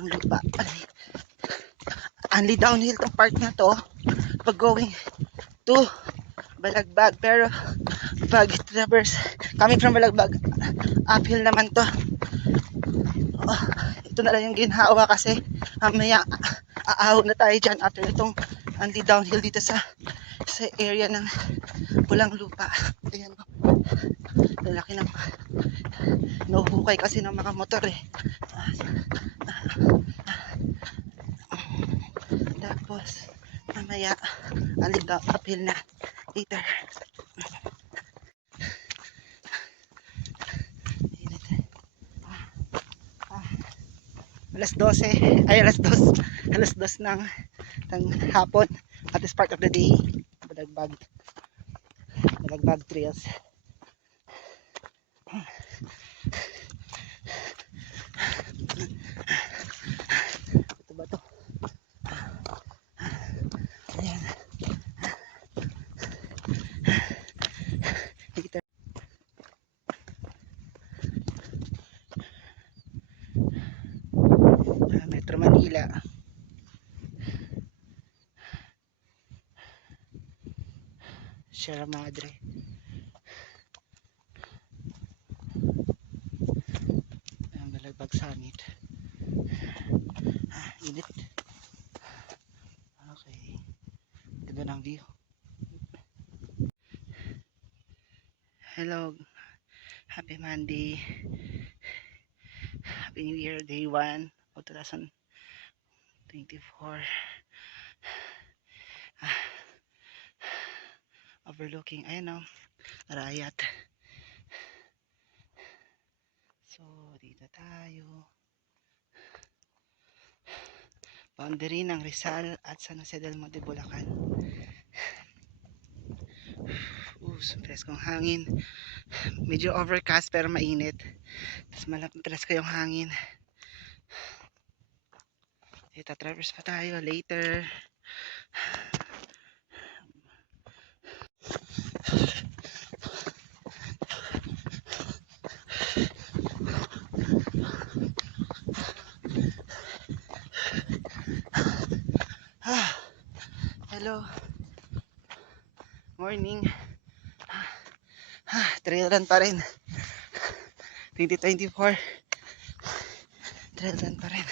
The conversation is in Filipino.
Walang lupa. Only downhill tong part na to pag going to Balagbag, pero pag traverse coming from Balagbag, uphill naman to. Ito na lang yung ginhawa kasi mamaya aahaw na tayo dyan after itong only downhill dito sa area ng pulang lupa. Ayan o, lalaki ng nahuhukay kasi ng mga motor eh. Tapos mamaya only uphill na later. Alas 12 ay alas 2 ng hapon at this part of the day. Balagbag trails. Ito ba to? Ayan. Metro Manila. Sierra Madre. Balagbag Summit. Init. Okay. Ganda ng view. Hello. Happy Monday. Happy New Year, day 1 of 2024. Overlooking, ayan o, Arayat. So, dito tayo. Boundary ng Rizal at San Jose del Monte, Bulacan. Preskong hangin. Medyo overcast pero mainit. Tapos presko yung hangin. Ita-traverse pa tayo later. Hello. Morning. Trail run pa rin. 2024. Trail run pa rin.